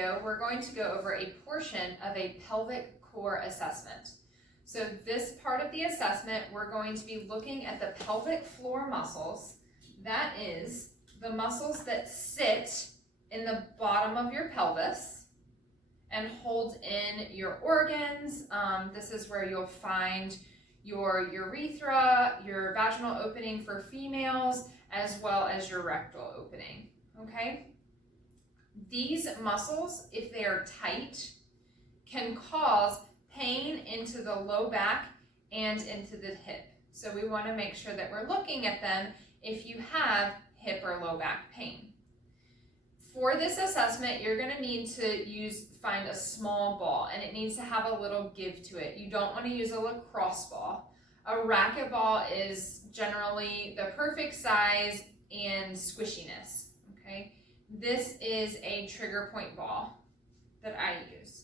video, we're going to go over a portion of a pelvic core assessment. So this part of the assessment, we're going to be looking at the pelvic floor muscles. That is the muscles that sit in the bottom of your pelvis and hold in your organs. This is where you'll find your urethra, your vaginal opening for females, as well as your rectal opening, okay? These muscles, if they are tight, can cause pain into the low back and into the hip. So we want to make sure that we're looking at them if you have hip or low back pain. For this assessment, you're going to need to find a small ball, and it needs to have a little give to it. You don't want to use a lacrosse ball. A racket ball is generally the perfect size and squishiness, okay? This is a trigger point ball that I use.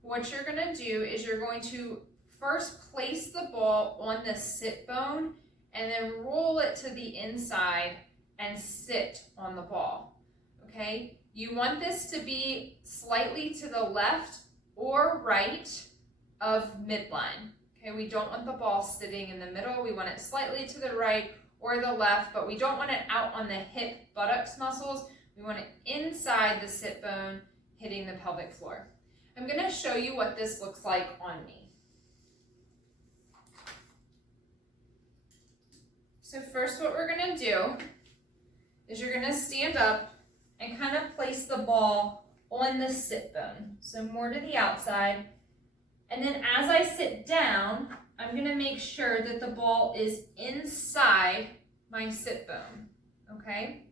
What you're going to do is you're going to first place the ball on the sit bone and then roll it to the inside and sit on the ball, okay? You want this to be slightly to the left or right of midline, okay? We don't want the ball sitting in the middle. We want it slightly to the right or the left, but we don't want it out on the hip buttocks muscles. We want it inside the sit bone, hitting the pelvic floor. I'm going to show you what this looks like on me. So first what we're going to do is you're going to stand up and kind of place the ball on the sit bone. So more to the outside. And then as I sit down, I'm going to make sure that the ball is inside my sit bone, okay?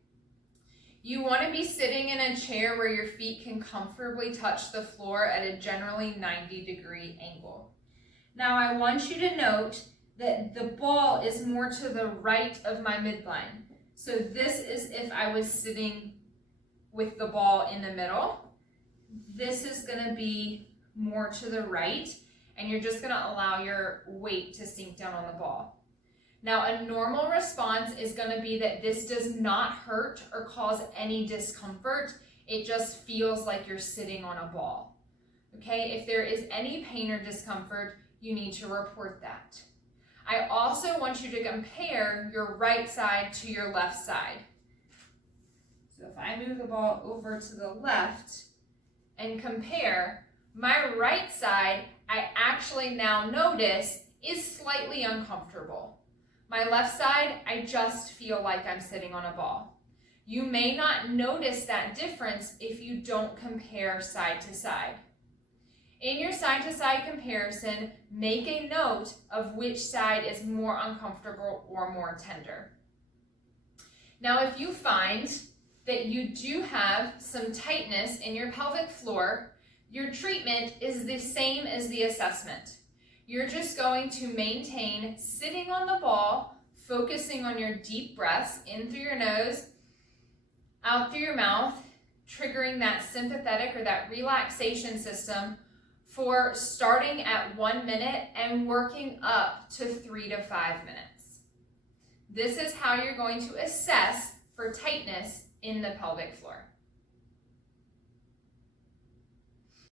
You want to be sitting in a chair where your feet can comfortably touch the floor at a generally 90-degree angle. Now I want you to note that the ball is more to the right of my midline. So this is if I was sitting with the ball in the middle. This is going to be more to the right, and you're just going to allow your weight to sink down on the ball. Now, a normal response is going to be that this does not hurt or cause any discomfort. It just feels like you're sitting on a ball. Okay, if there is any pain or discomfort, you need to report that. I also want you to compare your right side to your left side. So if I move the ball over to the left and compare, my right side, I actually now notice is slightly uncomfortable. My left side, I just feel like I'm sitting on a ball. You may not notice that difference if you don't compare side to side. In your side-to-side comparison, make a note of which side is more uncomfortable or more tender. Now, if you find that you do have some tightness in your pelvic floor, your treatment is the same as the assessment. You're just going to maintain sitting on the ball, focusing on your deep breaths in through your nose, out through your mouth, triggering that sympathetic or that relaxation system for starting at 1 minute and working up to 3 to 5 minutes. This is how you're going to assess for tightness in the pelvic floor.